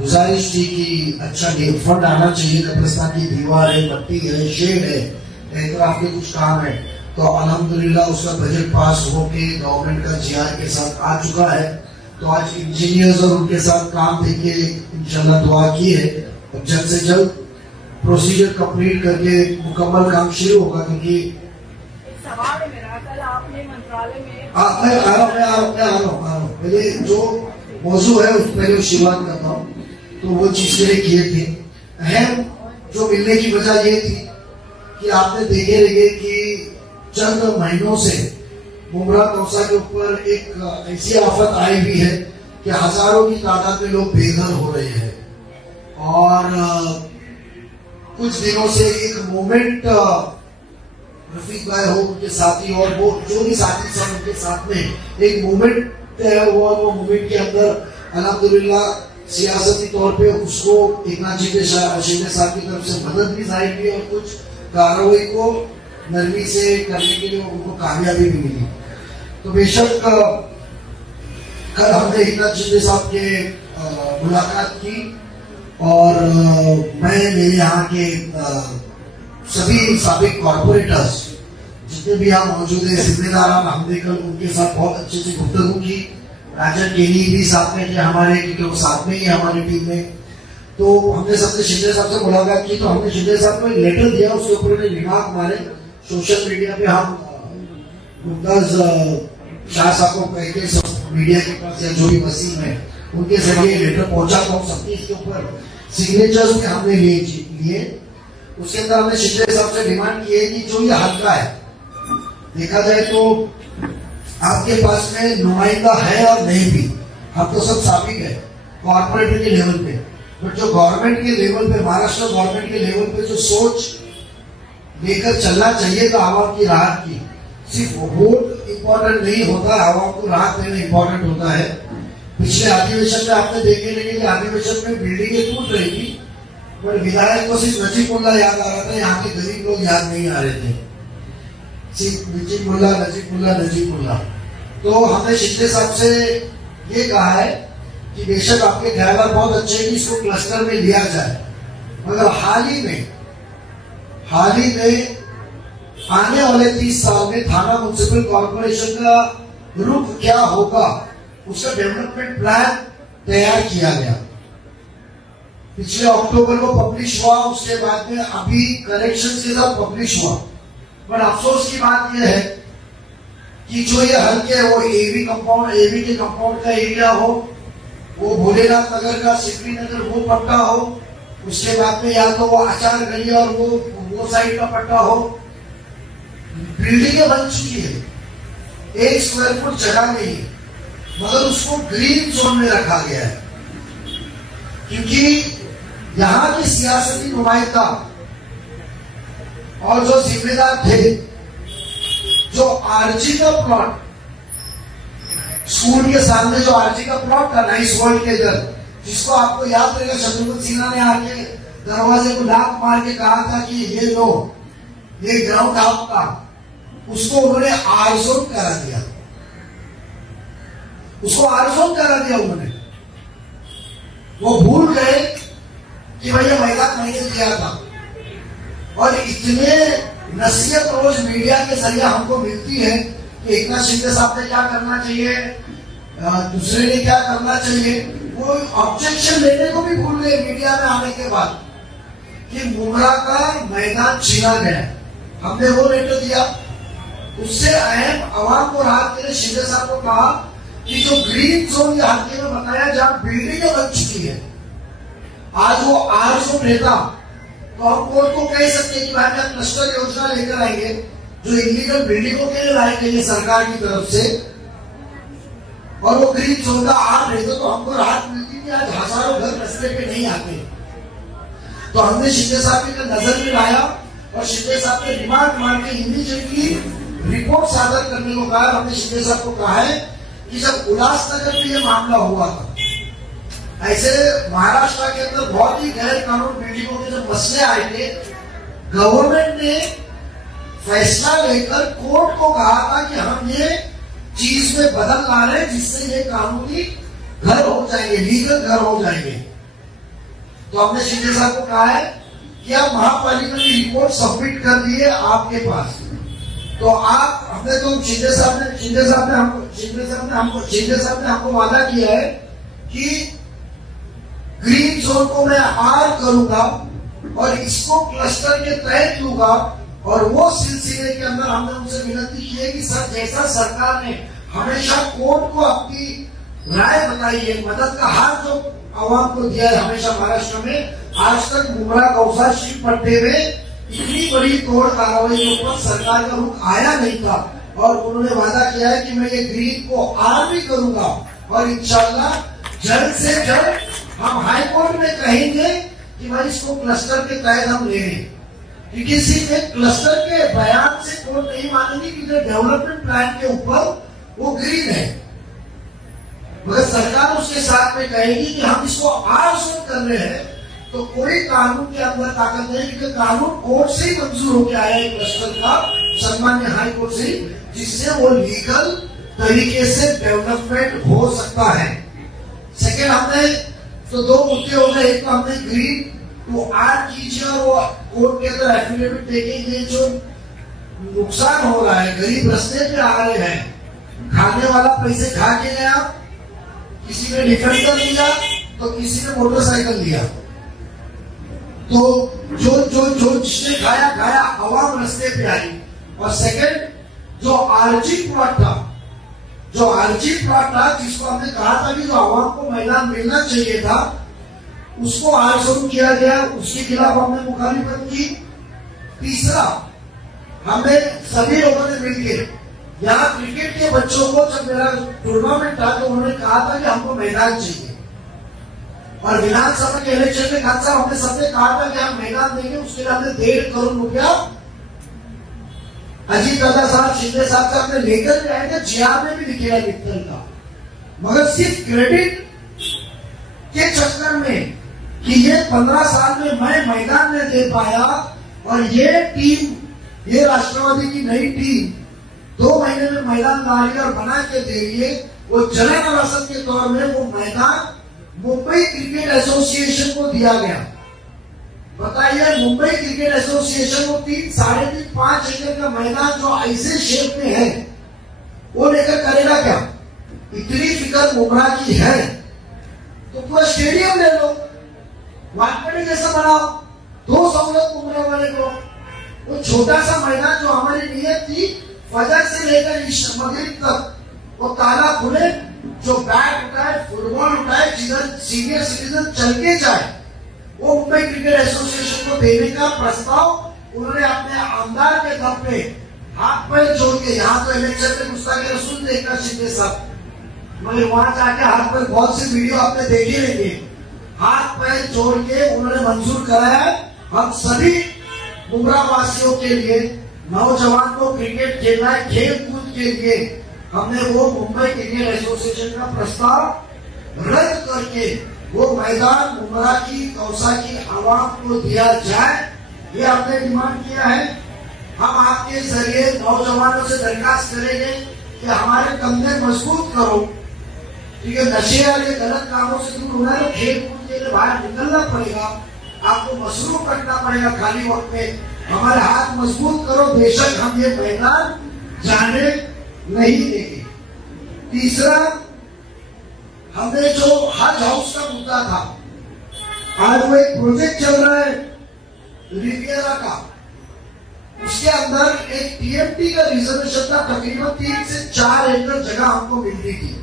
गुजारिश थी कि अच्छा फंड आना चाहिए, कब्रिस्तान की दीवार है, मट्टी है, शेड है, एतराफ के कुछ काम है। तो अल्हम्दुलिल्लाह उसका बजट पास होके गवर्नमेंट का जीआर के साथ आ चुका है। तो आज इंजीनियर्स और उनके साथ काम देके इंशाल्लाह दुआ की है, और जल्द से जल्द प्रोसीजर कंप्लीट करके मुकम्मल काम शुरू होगा। क्योंकि सवाल है मेरा, कल आपने मंत्रालय में मैं आ रहा हूँ पहले जो मौजू है उस पहले शुरुआत करता हूँ। तो वो चीज के लिए किए थे अहम, जो मिलने की वजह ये थी कि आपने देखे रहे कि चंद महीनों से मुमरा कौसा के ऊपर एक ऐसी आफत आई हुई है कि हजारों की तादाद में लोग बेघर हो रहे हैं। और कुछ दिनों से एक मूवमेंट रफीक भाई हो, उनके साथी और वो जो भी साथी सब उनके साथ में एक मूवमेंट तैयार हुआ। वो मूवमेंट के अंदर अल्हम्दुलिल्लाह सियासती तौर पे उसको एक नाथ शिंदे साहब की तरफ से मदद भी जाहिर की और कुछ कार्रवाई को नरमी से करने के लिए उनको कामयाबी भी मिली। तो बेशक कल हमने एक नाथ शिंदे साहब के मुलाकात की और मैं मेरे यहाँ के सभी साबिक कॉर्पोरेटर्स जितने भी यहाँ मौजूद है जिम्मेदार, हमने कल उनके साथ बहुत अच्छे से गुफ्तगू की। राजन केनी भी साथ में थे हमारे, क्योंकि वो साथ में ही हमारी टीम में। तो हमने सबसे शिंदे साहब से मुलाकात की। तो हमने शिंदे साहब को एक लेटर दिया, उसके ऊपर उन्हें रिमार्क मारे। सोशल मीडिया पे हम मुमताज शाह साहब को कह के मीडिया के पास या जो भी वसीम है उनके जरिए लेटर पहुंचाता हूँ सबकी। इसके ऊपर सिग्नेचर्स भी हमने लिए। उसके अंदर हमने शिंदे साहब से डिमांड की है कि जो ये हल्का है, देखा जाए तो आपके पास में नुमाइंदा है और नहीं भी, हम तो सब साबिक है कॉर्पोरेटर के लेवल पे, बट जो गवर्नमेंट के लेवल पे, महाराष्ट्र गवर्नमेंट के लेवल पे जो सोच लेकर चलना चाहिए था आवाम की राहत की, सिर्फ वोट इम्पोर्टेंट नहीं होता, आवाम को राहत देना इम्पोर्टेंट होता है। पिछले अधिवेशन में आपने देखे नहीं कि अधिवेशन में बिल्डिंगें टूट रही थी, पर विधायक को सिर्फ नजीबुल्ला याद आ रहा था, यहाँ के गरीब लोग याद नहीं आ रहे थे। नजीबुल्ला। तो हमने शिंदे साहब से ये कहा है कि बेशक आपके ख्याल बहुत अच्छे हैं कि इसको क्लस्टर में लिया जाए, मगर हाल ही में आने वाले 30 साल में थाना म्युनिसिपल कॉर्पोरेशन का रुख क्या होगा उसका डेवलपमेंट प्लान तैयार किया गया। पिछले अक्टूबर को पब्लिश हुआ, उसके बाद में अभी करेक्शन के साथ पब्लिश हुआ। पर अफसोस की बात यह है कि जो ये हल्के है वो एवी के कंपाउंड का एरिया हो, वो भोलेनाथ नगर का सिकरी नगर वो पट्टा हो, उसके बाद में या तो वो आचार गली और वो साइड का पट्टा हो। बिल्डिंगें बन चुकी है, 1 स्क्वायर फुट जगह नहीं है, मगर उसको ग्रीन जोन में रखा गया है। क्योंकि यहाँ की सियासती नुमाइंदा और जो जिम्मेदार थे, जो आरजी का प्लॉट स्कूल के सामने जो आरजी का प्लॉट था नाइस वर्ल्ड के इधर, जिसको आपको याद रहेगा शत्रुघ्न सिन्हा ने आके दरवाजे को लात मार के कहा था कि ये ग्राउंड आपका, उसको उन्होंने आरजोन करा दिया, उन्होंने। वो भूल गए कि भैया मैदान मैंने दिया था। और इतने नसीहत रोज मीडिया के जरिए हमको मिलती है कि एक नाथ शिंदे साहब ने क्या करना चाहिए, दूसरे ने क्या करना चाहिए। वो ऑब्जेक्शन लेने को भी भूल गए मीडिया में आने के बाद कि मुमरा का मैदान छीना गया। हमने वो लेटर दिया, उससे अहम आवाम को राहत के लिए शिंदे साहब को कहा कि जो ग्रीन जोन हल्के में बताया जहां बिल्डिंगें बन चुकी है, आज वो आरजोन रहता तो हम कोर्ट को कह सकते कि भाई हम क्लस्टर योजना लेकर आएंगे जो इलीगल बिल्डिंगों के लिए लाए गए सरकार की तरफ से, और वो ग्रीन जोन का आर रहते तो हमको राहत मिलती कि आज हजारों घर रास्ते पे नहीं आते। तो हमने शिंदे साहब की नजर में लाया और शिंदे साहब ने रिमांड मान के इमीडिएटली रिपोर्ट सादर करने को कहा। हमने शिंदे साहब को कहा है कि जब उल्लासनगर में ये मामला हुआ था, ऐसे महाराष्ट्र के अंदर बहुत ही गैर कानून बिल्डिंगों के जब मसले आए थे, गवर्नमेंट ने फैसला लेकर कोर्ट को कहा था कि हम ये चीज में बदल ला रहे हैं जिससे ये कानूनी घर हो जाएंगे, लीगल घर हो जाएंगे। तो हमने शिंदे साहब को कहा है कि आप महापालिका की रिपोर्ट सबमिट कर दिए आपके पास। तो आप हमने तो शिंदे साहब ने हमको वादा किया है कि ग्रीन जोन को मैं आर करूंगा और इसको क्लस्टर के तहत लूंगा। और वो सिलसिले के अंदर हमने उनसे विनती की है कि सर, जैसा सरकार ने हमेशा कोर्ट को अपनी राय बताई है, मदद का हाथ जो आवाम को दिया है हमेशा महाराष्ट्र में, आज तक मुमरा कौसा शिव पट्टे में इतनी बड़ी तोड़ कार्रवाई के ऊपर सरकार का रुख आया नहीं था। और उन्होंने वादा किया है कि मैं ये ग्रीन को आर भी करूंगा और इंशाल्लाह जल्द से जल्द हम हाई कोर्ट में कहेंगे कि भाई इसको क्लस्टर के तहत हम ले लें, क्योंकि सिर्फ एक क्लस्टर के बयान से कोर्ट नहीं मानेगी कि डेवलपमेंट प्लान के ऊपर वो ग्रीन है, मगर सरकार उसके साथ में कहेगी कि हम इसको आर जोन कर रहे हैं। तो कोई कानून के अंदर ताकत नहीं, क्योंकि कानून कोर्ट से ही मंजूर होकर आया है क्लस्टर का, सम्मान्य हाई कोर्ट से, जिससे वो लीगल तरीके से डेवलपमेंट हो सकता है। सेकेंड, हमने तो दो मुद्दे हो गए, एक तो हमने ग्रीन वो आर कीजिए और वो कोर्ट के अंदर एफिडेविट देंगे, जो नुकसान हो रहा है, गरीब रास्ते पे आ रहे हैं, खाने वाला पैसे खा के गया, किसी ने डिफेंडर लिया तो किसी ने मोटरसाइकिल लिया, तो जो जिसने खाया आवाम रास्ते पे आई। और सेकंड, जो आरजी प्लॉट था जिसको हमने कहा था कि जो आवाम को मैदान मिलना चाहिए था, उसको आर जोन किया गया, उसके खिलाफ हमने मुखालिफत की। तीसरा, हमें सभी लोगों ने मिलकर यहाँ क्रिकेट के बच्चों को, जब मेरा टूर्नामेंट था तो उन्होंने कहा था कि हमको मैदान चाहिए, और विधानसभा के इलेक्शन में खान साहब हमने सबने कहा था कि हम मैदान देंगे, उसके लिए हमने 1.5 करोड़ रुपया अजीत दादा साहब, शिंदे साहब से हमने लेकर के आए थे, जीआर में भी लिखेगा मित्तल का, मगर सिर्फ क्रेडिट के चक्कर में कि ये 15 साल में मैं मैदान में दे पाया, और ये टीम, ये राष्ट्रवादी की नई टीम 2 महीने में मैदान ला रही और बना के दे रही है। वो जलन रसद के तौर में वो मैदान मुंबई क्रिकेट एसोसिएशन को दिया गया। बताइए, मुंबई क्रिकेट एसोसिएशन को 3, 3.5, 5 एकड़ का मैदान जो ऐसे शेप में है, वो लेकर करेगा क्या? इतनी फिक्र मुमरा की है तो पूरा स्टेडियम ले लो, वानखेड़े जैसा बनाओ, 2 सहूलत मुमरा वाले को। वो छोटा सा मैदान जो हमारी नीयत थी, फजर से लेकर मगरिब तक वो ताला खुले, जो बैट उठाए, फुटबॉल उठाए, जिधर सीनियर सिटीजन चल के जाए, वो मुंबई क्रिकेट एसोसिएशन को देने का प्रस्ताव उन्होंने अपने आमदार के दम पे हाथ पैर जोड़ के, यहाँ तो इलेक्शन में गुस्ताखी रसूल देखा शिंदे साहब, मगर वहां जाके हाथ पैर, बहुत सी वीडियो आपने देखी लेंगे, हाथ पैर जोड़ के उन्होंने मंजूर कराया। हम सभी मुमरा वासियों के लिए, नौजवान को क्रिकेट खेलना है, खेल कूद के लिए हमने वो मुंबई क्रिकेट एसोसिएशन का प्रस्ताव रद्द करके वो मैदान मुमरा की, कौसा की आवाम को दिया जाए, ये हमने डिमांड किया है। हम आपके जरिए नौजवानों से दरखास्त करेंगे कि हमारे कंधे मजबूत करो, क्योंकि नशे वाले गलत कामों से दूर होना है, तो खेल कूद के लिए बाहर निकलना पड़ेगा, आपको मसरूफ रखना पड़ेगा खाली वक्त में, हमारे हाथ मजबूत करो, बेशक हम ये मैदान जाने नहीं देंगे। तीसरा, हमने जो हज हाउस का मुद्दा था, आज वो एक प्रोजेक्ट चल रहा है रिवियरा का, उसके अंदर एक टीएमटी का रिजर्वेशन था, तकरीबन 3 से 4 एकड़ जगह हमको मिलती थी।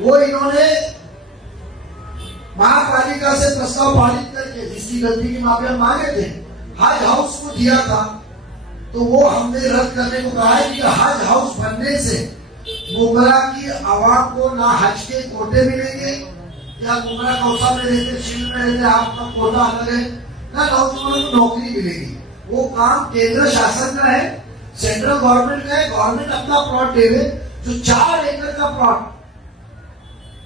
वो इन्होंने महापालिका से प्रस्ताव पारित करके, जिसकी गलती की माफी हम मांगे थे, हज हाउस को दिया था, तो वो हमने रद्द करने को कहा है कि हज हाउस बनने से मुमरा की आवाम को ना हज के कोटे मिलेंगे, या मुमरा कौसा में रहते, शील में रहते, आपका कोटा अलग है, ना नौजवानों को नौकरी मिलेगी। वो काम केंद्र शासन का है, सेंट्रल गवर्नमेंट का है, गवर्नमेंट अपना प्लॉट देवे, जो 4 एकड़ का प्लॉट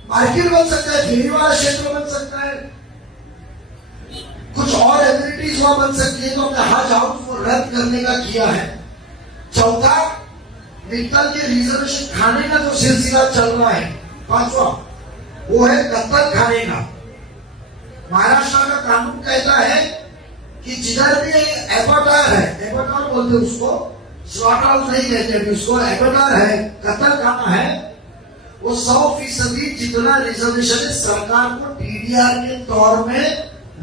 मार्केट बन सकता है, फेरी वाला क्षेत्र बन सकता है, कुछ और एमिनिटीज वहां बन सकती है, तो हमने हज हाउस को रद्द करने का किया है। चौथा, मित्तल के रिजर्वेशन खाने का जो सिलसिला चल रहा है, 5वां वो है कत्तल खाने का। महाराष्ट्र का कानून कहता है कि जिधर भी एबॉटर है, एबॉटर बोलते हैं उसको, स्लॉटर हाउस नहीं कहते अभी उसको, एबॉटर है, कत्ल खाना है, वो 100% जितना रिजर्वेशन है सरकार को टीडीआर के तौर में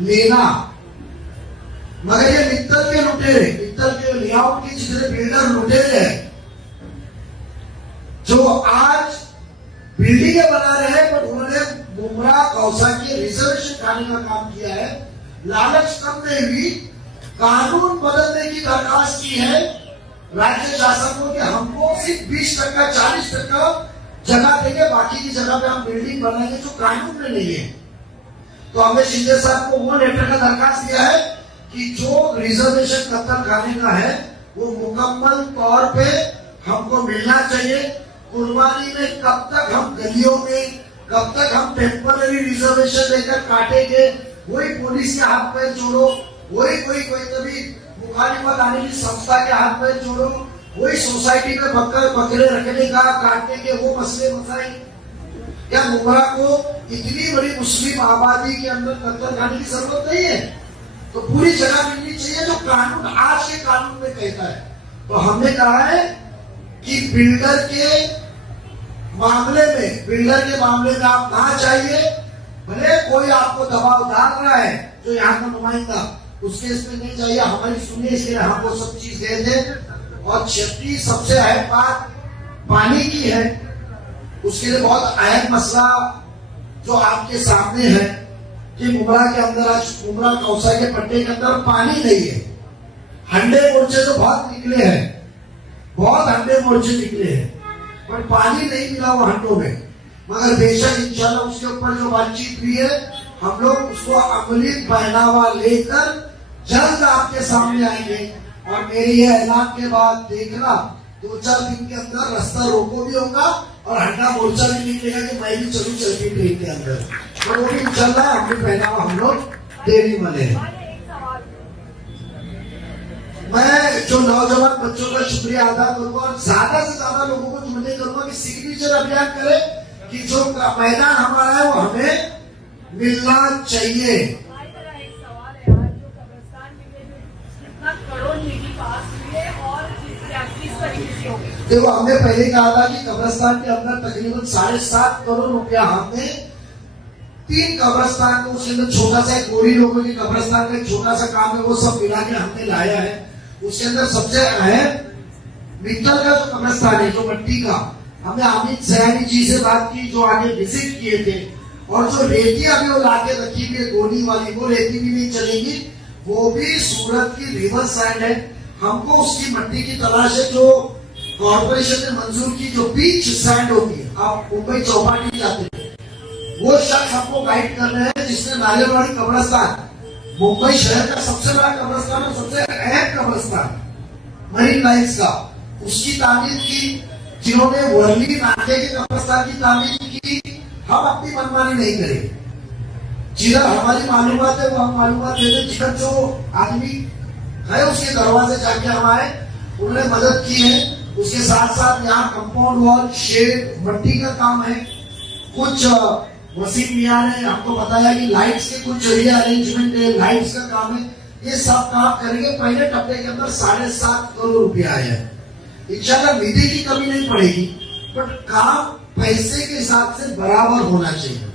लेना। मगर ये मित्तल के लुटेरे, मित्तल के लेआउट के जितने बिल्डर लुटेरे हैं, जो आज बिल्डिंगें बना रहे हैं, पर उन्होंने मुमरा कौसा के रिजर्वेशन खाने का काम किया है। लालच कम नहीं हुई, कानून बदलने की दरखास्त की है राज्य शासन को कि हमको सिर्फ 20%, 40% जगह देंगे, बाकी की जगह पे हम बिल्डिंग बनाएंगे जो कानून में नहीं है। तो हमने शिंदे साहब को वो लेटर का दरखास्त दिया है कि जो रिजर्वेशन कत्ल खाने का है वो मुकम्मल तौर पे हमको मिलना चाहिए। कुर्बानी में कब तक हम गलियों में, कब तक हम टेम्पररी रिजर्वेशन लेकर काटेंगे, वही पुलिस के हाथ पैर जोड़ो, वही कोई कभी मुखालिफत आने की संस्था के हाथ पैर जोड़ो, वही सोसाइटी में बकरे रखने का, काटने के वो मसले मसाइल। क्या मुमरा को इतनी बड़ी मुस्लिम आबादी के अंदर कत्ल खाने की जरूरत नहीं है? तो पूरी जगह मिलनी चाहिए जो कानून आज के कानून में कहता है। तो हमने कहा है कि बिल्डर के मामले में आप ना चाहिए, भले कोई आपको दबाव डाल रहा है जो यहाँ का नुमाइंदा, उसके इसमें नहीं चाहिए, हमारी सुनिए, इसलिए हम वो सब चीज गए थे। और छठी सबसे अहम बात पानी की है, उसके लिए बहुत अहम मसला जो आपके सामने है कि मुमरा के अंदर आज मुमरा कौसा के पट्टे के अंदर पानी नहीं है। हंडे मोर्चे तो बहुत निकले हैं, बहुत हंडे मोर्चे निकले हैं, पर पानी नहीं मिला वो हंडों में। मगर बेशक इंशाल्लाह उसके ऊपर जो बातचीत हुई है, हम लोग उसको अमली पहनावा लेकर जल्द आपके सामने आएंगे। और मेरे ये ऐलान के बाद देखना 2-4 दिन के अंदर रास्ता रोको भी होगा और हंडा मोर्चा भी निकलेगा कि मैं भी चलूं चलती ट्रेन के अंदर, तो वो भी इंशाल्लाह हमने पहनावा हम लोग देने वाले हैं। मैं जो नौजवान बच्चों का शुक्रिया अदा करूंगा और ज्यादा से ज्यादा लोगों को जुड़ने करूंगा कि सिग्नेचर अभियान करें कि जो मैदान हमारा है वो हमें मिलना चाहिए। देखो, हमने पहले कहा था कि कब्रिस्तान के अंदर तकरीबन 7.5 करोड़ रुपया हमने 3 कब्रिस्तान को, उसके अंदर छोटा सा गोरी लोगों की कब्रिस्तान का छोटा सा काम है, वो सब मिला के हमने लाया है। उसके अंदर सबसे अहम मित्तल का जो कब्रिस्तान है, जो मट्टी का, हमने अमित सयानी जी से बात की जो आगे विजिट किए थे, और जो रेती अभी वो लाके रखी हुई है गोली वाली, वो रेती भी नहीं चलेगी, वो भी सूरत की रिवर सैंड है। हमको उसकी मट्टी की तलाश है जो कॉर्पोरेशन ने मंजूर की, जो बीच सैंड होती है। आप मुंबई चौपाटी जाते हैं, वो शख्स हमको गाइड कर रहे हैं जिसने नारियलवाड़ी कब्रिस्तान, मुंबई शहर का सबसे बड़ा कब्रिस्तान और सबसे अहम कब्रिस्तान मरीन लाइन्स का, उसकी तामीर की। जिन्होंने वर्ली नाके के कब्रिस्तान की तामीर की, हम अपनी मनमानी नहीं करेंगे। जिधर हमारी मालूमात है वो हम मालूमात दे दें। जिधर जो आदमी है उसके दरवाजे जाके हम आए, उन्होंने मदद की है। उसके साथ साथ यहाँ कंपाउंड वॉल, शेड, मट्टी का काम है। कुछ वसीम मियां ने हमको बताया कि लाइट्स के कुछ रीअरेंजमेंट है, लाइट्स का काम है। ये सब काम करेंगे। पहले टप्पे के अंदर 7.5 करोड़ रुपया आया है। इंशाल्लाह निधि की कमी नहीं पड़ेगी, बट काम पैसे के हिसाब से बराबर होना चाहिए।